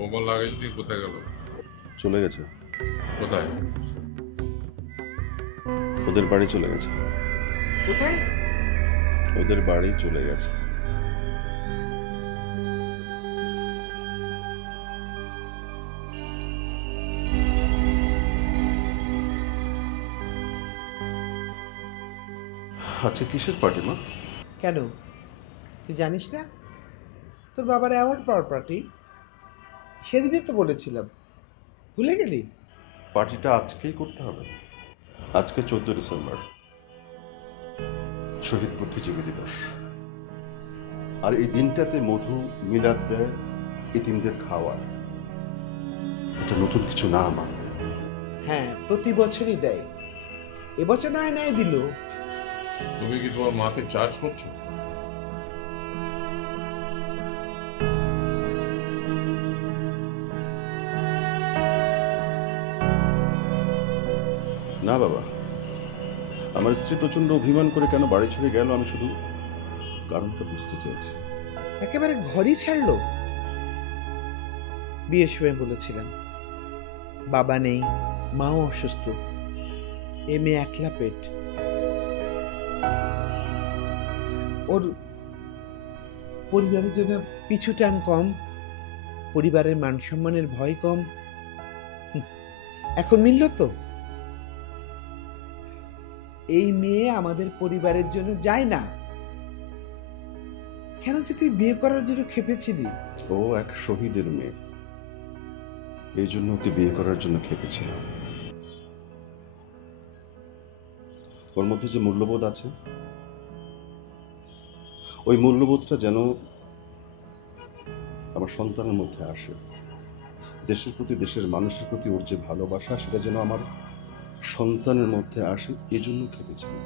মোবাইল লাগেজটি কোথায় গেল? চলে গেছে। কোথায়? ওদের বাড়ি চলে গেছে। কোথায়? ওদের বাড়ি চলে গেছে। আচ্ছা, কিসের পার্টি মা? কেন, তুই জানিস না? তোর বাবার অ্যাওয়ার্ড পাওয়ার পার্টি। সেদিনই তো বলেছিলাম, ভুলে গেলি? পার্টিটা আজকেই করতে হবে। আজকে 14 ডিসেম্বর, শহীদ বুদ্ধিজীবী দিবস। আর এই দিনটাতে মধু মিলাদ দেয়, এতিমদের খাওয়ায়। এটা নতুন কিছু না মা। হ্যাঁ, প্রতি বছরই দেয়। এবছর নয় নাই দিল। তুমি কি তোমার মাকে চার্জ করছো? না বাবা, আমার স্ত্রী প্রচন্ড অভিমান করে কেন বাড়ি ছেড়ে গেল, আমি শুধু কারণটা বুঝতে চেয়েছি। একেবারে ঘরই ছাড়লো। বিয়ের সময় বলেছিলাম বাবা নেই, মাও অসুস্থ, এ মেয়ে একলা পেট, ওর পরিবারের জন্য পিছু টান কম, পরিবারের মান সম্মানের ভয় কম। এখন মিলল তো। এই মেয়ে আমাদের পরিবারের জন্য যায় না। কেন যে তুই বিয়ে করার জন্য খেপেছিলি? ও এক শহীদের মেয়ে, এই জন্য ওকে বিয়ে করার জন্য খেপেছিলাম। ওর মধ্যে যে মূল্যবোধ আছে, ওই মূল্যবোধটা যেন আমার সন্তানের মধ্যে আসে। দেশের প্রতি, দেশের মানুষের প্রতি ওর যে ভালোবাসা, সেটা যেন আমার সন্তানের মধ্যে আসে, এজন্য খেপেছিলাম।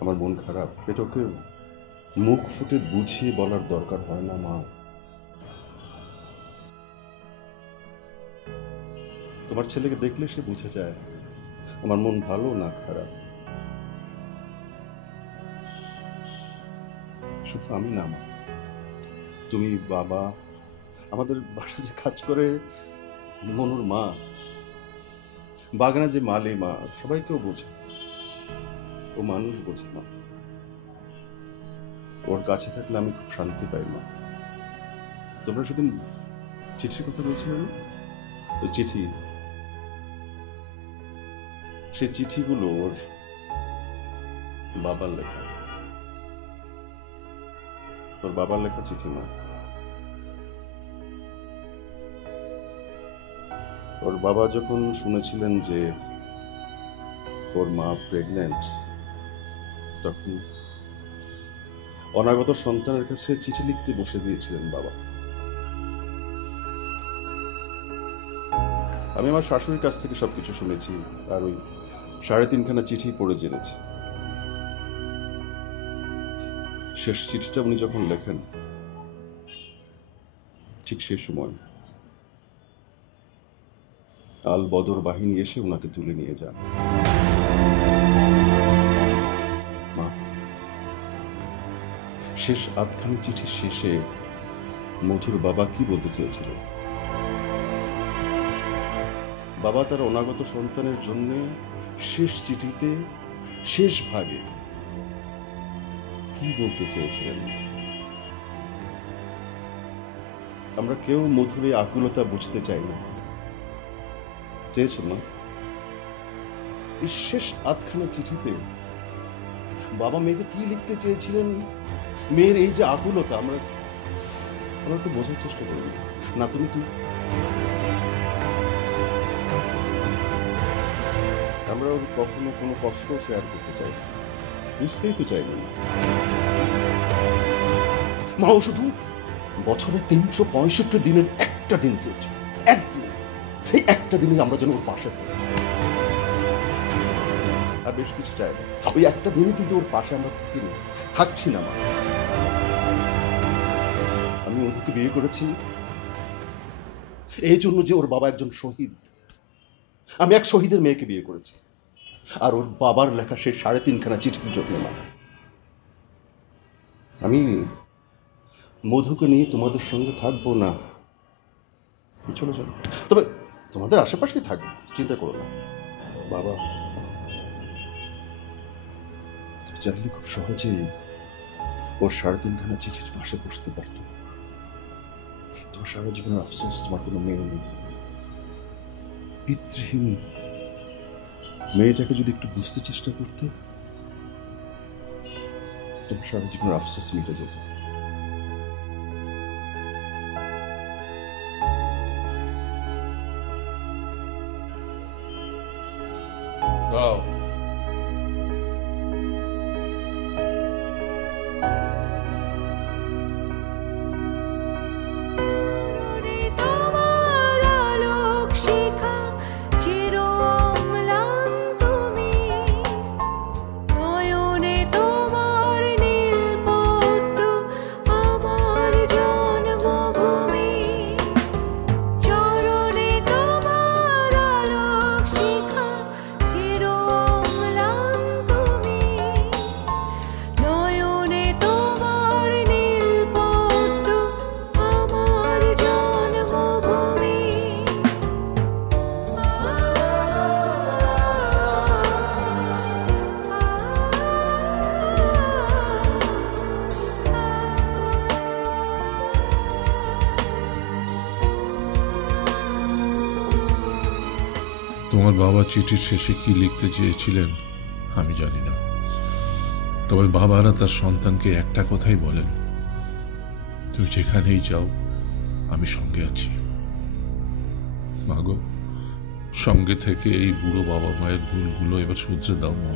আমার মন খারাপ, এটা ওকে মুখ ফুটে বুঝিয়ে বলার দরকার হয় না মা। তোমার ছেলেকে দেখলে সে বুঝে যায় আমার মন ভালো না খারাপ। শুধু আমি না মা, তুমি, বাবা, আমাদের বাসা যে কাজ করে মনুর মা, বাগানে যে মালি মা, সবাইকেও বোঝে। ও মানুষ বোঝে মা। ওর কাছে থাকলে আমি খুব শান্তি পাই মা। তোমরা সেদিন চিঠির কথা বলছিলে না? ওই চিঠি সে চিঠিগুলো ওর বাবার লেখা, ওর বাবার লেখা চিঠি মা। ওর বাবা যখন শুনেছিলেন যে ওর মা প্রেগন্যান্ট, তখন অনাগত সন্তানের কাছে চিঠি লিখতে বসে দিয়েছিলেন বাবা। আমি আমার শাশুড়ির কাছ থেকে সবকিছু শুনেছি, আর ওই 3.5খানা চিঠি পড়ে জেনেছি। শেষ চিঠিটা উনি যখন লেখেন, ঠিক সেই সময় আল বদর বাহিনী এসে ওনাকে তুলে নিয়ে যান। মা, শেষ আধখানি চিঠির শেষে মধুর বাবা কি বলতে চেয়েছিল? বাবা তার অনাগত সন্তানের জন্য শেষ চিঠিতে শেষ ভাগে কি বলতে চেয়েছিলেন? আমরা কেউ মধুর এই আকুলতা বুঝতে চাই না। চেয়েছ মা? এই শেষ আধখানা চিঠিতে বাবা মেয়েকে কি লিখতে চেয়েছিলেন? মেয়ের এই যে আকুলতা, আমরা একটু বোঝার চেষ্টা করি না। তুমি আমরা কখনো কোনো কষ্ট শেয়ার করতে চাই না, বুঝতেই তো চাই না। মাও শুধু বছরে 365 দিনের একটা দিন চেয়েছে, একদিন। এই একটা দিনে আমরা যেন ওর পাশে থাকি, আর বেশ কিছু চাই না। ওই একটা দিনে কিন্তু ওর পাশে আমরা থাকছি না মা। আমি মধুকে বিয়ে করেছি এই জন্য যে ওর বাবা একজন শহীদ। আমি এক শহীদের মেয়েকে বিয়ে করেছি, আর ওর বাবার লেখা সে 3.5খানা চিঠির জন্য মা। আমি মধুকে নিয়ে তোমাদের সঙ্গে থাকবো না, চলে যাবো, তবে তোমাদের আশেপাশেই থাকবো, চিন্তা করো না। বাবা চাইলে খুব সহজেই ওর 3.5খানা চিঠির পাশে বসতে পারতে। তোমার সারা জীবনের আফসোস তোমার কোনো মেয়ে নেই। পিতৃহীন মেয়েটাকে যদি একটু বুঝতে চেষ্টা করতে, তোমার সারা জীবনের আফসোস মিটে যেত। দাঁড়াও, তোমার বাবা চিঠির শেষে কি লিখতে চেয়েছিলেন আমি জানি না, তবে বাবারা তার সন্তানকে একটা কথাই বলেন, তুই যেখানেই যাও আমি সঙ্গে আছি। মাগো, সঙ্গে থেকে এই বুড়ো বাবা মায়ের ভুলগুলো এবার শুধরে দাও মা।